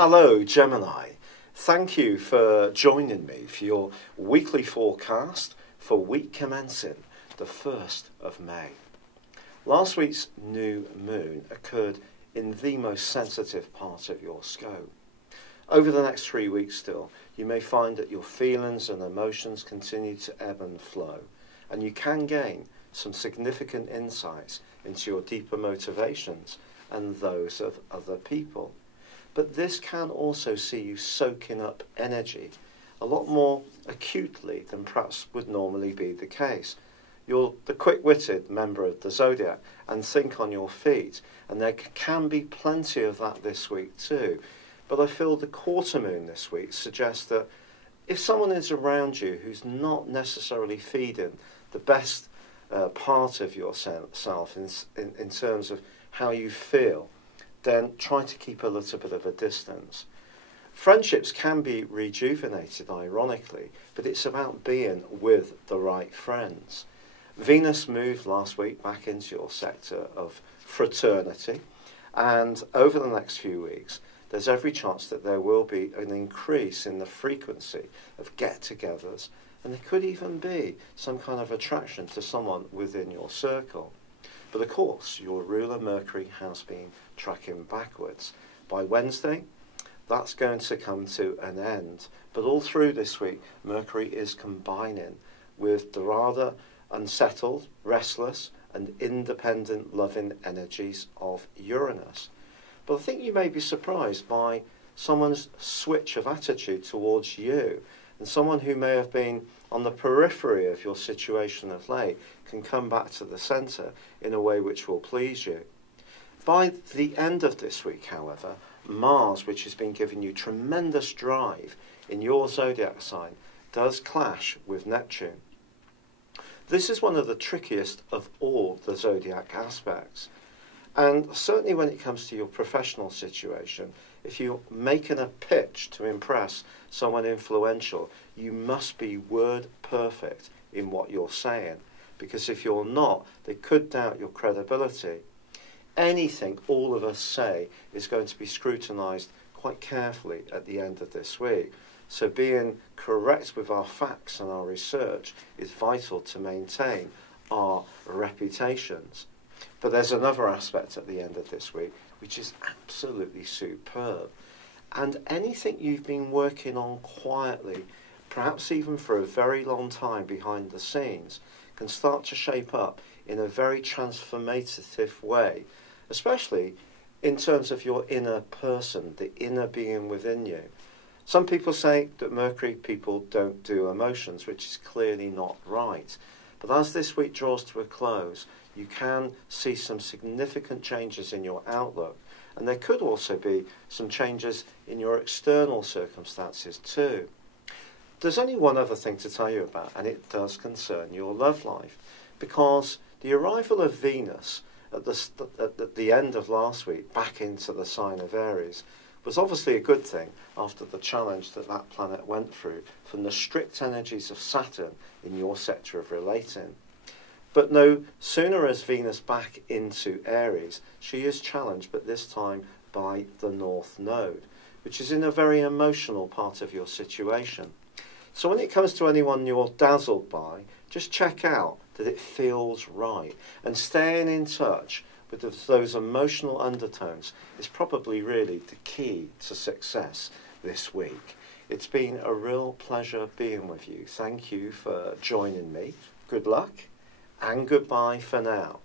Hello, Gemini. Thank you for joining me for your weekly forecast for week commencing the 1st of May. Last week's new moon occurred in the most sensitive part of your scope. Over the next 3 weeks still, you may find that your feelings and emotions continue to ebb and flow, and you can gain some significant insights into your deeper motivations and those of other people. But this can also see you soaking up energy a lot more acutely than perhaps would normally be the case. You're the quick-witted member of the Zodiac and think on your feet, and there can be plenty of that this week too. But I feel the quarter moon this week suggests that if someone is around you who's not necessarily feeding the best part of yourself in terms of how you feel, then try to keep a little bit of a distance. Friendships can be rejuvenated, ironically, but it's about being with the right friends. Venus moved last week back into your sector of fraternity, and over the next few weeks, there's every chance that there will be an increase in the frequency of get-togethers, and there could even be some kind of attraction to someone within your circle. But of course, your ruler Mercury has been tracking backwards. By Wednesday, that's going to come to an end. But all through this week, Mercury is combining with the rather unsettled, restless, and independent loving energies of Uranus. But I think you may be surprised by someone's switch of attitude towards you, and someone who may have been on the periphery of your situation of late can come back to the centre in a way which will please you. By the end of this week, however, Mars, which has been giving you tremendous drive in your zodiac sign, does clash with Neptune. This is one of the trickiest of all the zodiac aspects. And certainly when it comes to your professional situation, if you're making a pitch to impress someone influential, you must be word perfect in what you're saying. Because if you're not, they could doubt your credibility. Anything all of us say is going to be scrutinised quite carefully at the end of this week. So being correct with our facts and our research is vital to maintain our reputations. But there's another aspect at the end of this week which is absolutely superb. And anything you've been working on quietly, perhaps even for a very long time behind the scenes, can start to shape up in a very transformative way, especially in terms of your inner person, the inner being within you. Some people say that Mercury people don't do emotions, which is clearly not right. But as this week draws to a close, you can see some significant changes in your outlook. And there could also be some changes in your external circumstances too. There's only one other thing to tell you about, and it does concern your love life. Because the arrival of Venus at the end of last week back into the sign of Aries was obviously a good thing after the challenge that planet went through from the strict energies of Saturn in your sector of relating. But no sooner is Venus back into Aries, she is challenged, but this time by the North Node, which is in a very emotional part of your situation. So when it comes to anyone you're dazzled by, just check out that it feels right. And staying in touch with those emotional undertones is probably really the key to success this week. It's been a real pleasure being with you. Thank you for joining me. Good luck and goodbye for now.